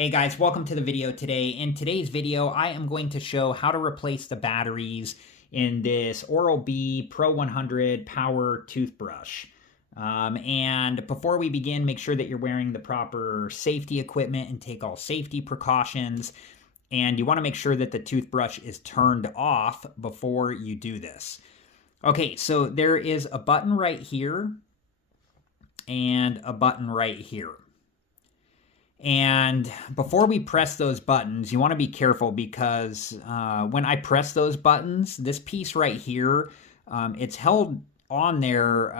Hey guys, welcome to the video today. In today's video, I am going to show how to replace the batteries in this Oral-B Pro 100 Power Toothbrush. And before we begin, make sure that you're wearing the proper safety equipment and take all safety precautions. And you want to make sure that the toothbrush is turned off before you do this. Okay, so there is a button right here and a button right here. And before we press those buttons, you want to be careful because when I press those buttons, this piece right here, it's held on there.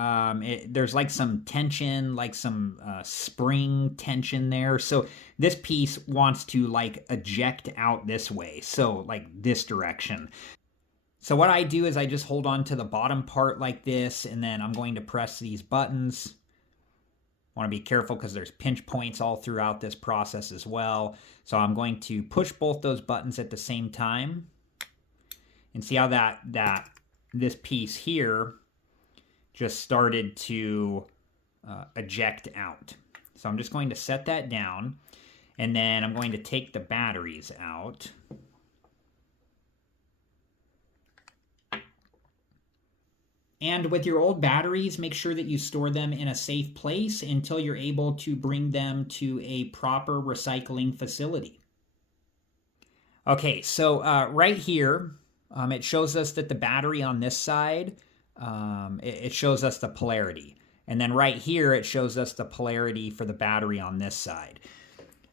There's like some tension, like some spring tension there. So this piece wants to like eject out this way. So like this direction. So what I do is I just hold on to the bottom part like this, and then I'm going to press these buttons. Want to be careful because there's pinch points all throughout this process as well. So I'm going to push both those buttons at the same time and see how this piece here just started to eject out. So I'm just going to set that down, and then I'm going to take the batteries out. And with your old batteries, make sure that you store them in a safe place until you're able to bring them to a proper recycling facility. Okay, so right here, it shows us that the battery on this side, it shows us the polarity. And then right here, it shows us the polarity for the battery on this side.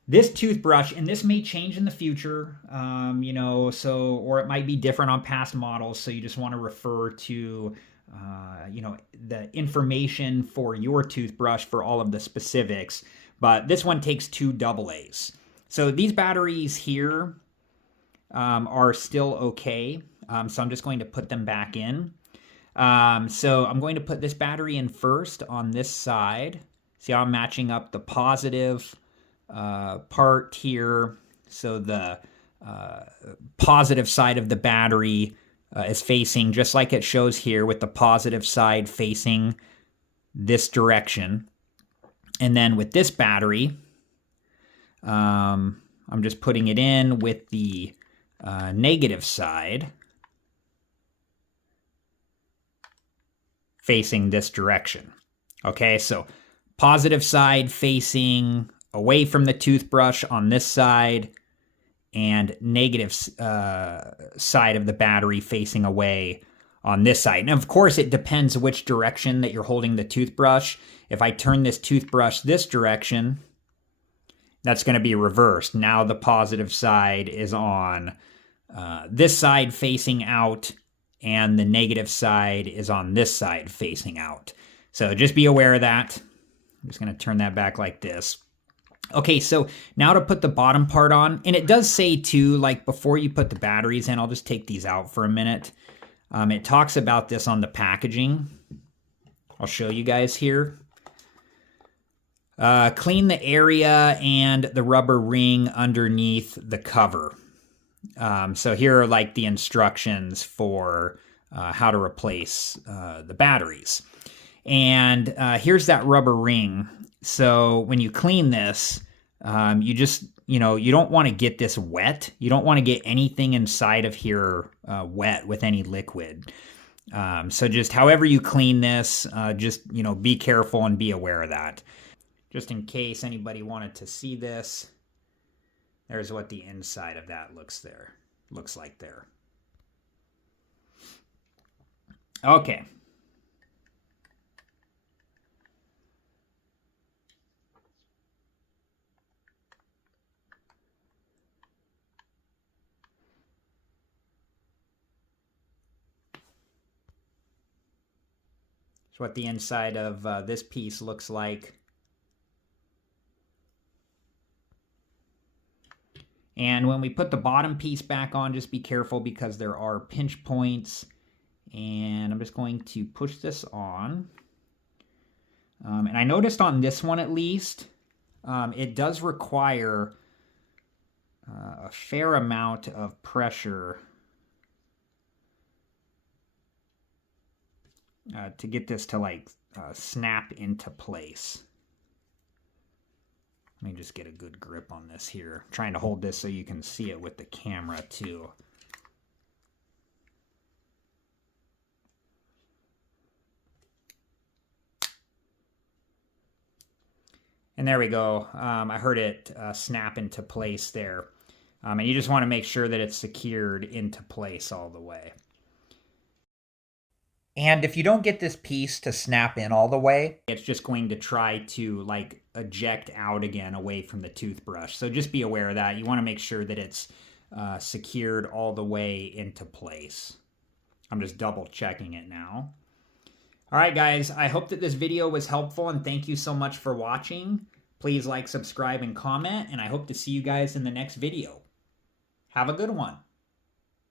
This toothbrush, and this may change in the future, or it might be different on past models, so you just want to refer to the information for your toothbrush for all of the specifics, but this one takes 2 AA's. So these batteries here are still okay. So I'm just going to put them back in. So I'm going to put this battery in first on this side. See how I'm matching up the positive part here. So the positive side of the battery is facing just like it shows here, with the positive side facing this direction. And then with this battery, I'm just putting it in with the negative side facing this direction. Okay, so positive side facing away from the toothbrush on this side, and negative side of the battery facing away on this side. And of course, it depends which direction that you're holding the toothbrush. If I turn this toothbrush this direction, that's going to be reversed. Now the positive side is on this side facing out, and the negative side is on this side facing out. So just be aware of that. I'm just going to turn that back like this. Okay, so now to put the bottom part on, and it does say too, like before you put the batteries in, I'll just take these out for a minute. It talks about this on the packaging. I'll show you guys here. Clean the area and the rubber ring underneath the cover. So here are like the instructions for how to replace the batteries. And here's that rubber ring. So when you clean this, you just, you don't want to get this wet. You don't want to get anything inside of here wet with any liquid. So just however you clean this, just, be careful and be aware of that. Just in case anybody wanted to see this, there's what the inside of that looks like there. Okay. What the inside of this piece looks like. And when we put the bottom piece back on, just be careful because there are pinch points. And I'm just going to push this on. And I noticed on this one at least, it does require a fair amount of pressure to get this to like snap into place. Let me just get a good grip on this here. I'm trying to hold this so you can see it with the camera too. And there we go. I heard it snap into place there. And you just want to make sure that it's secured into place all the way. And if you don't get this piece to snap in all the way, it's just going to try to like eject out again away from the toothbrush. So just be aware of that. You want to make sure that it's secured all the way into place. I'm just double checking it now. All right, guys, I hope that this video was helpful, and thank you so much for watching. Please like, subscribe, and comment, and I hope to see you guys in the next video. Have a good one.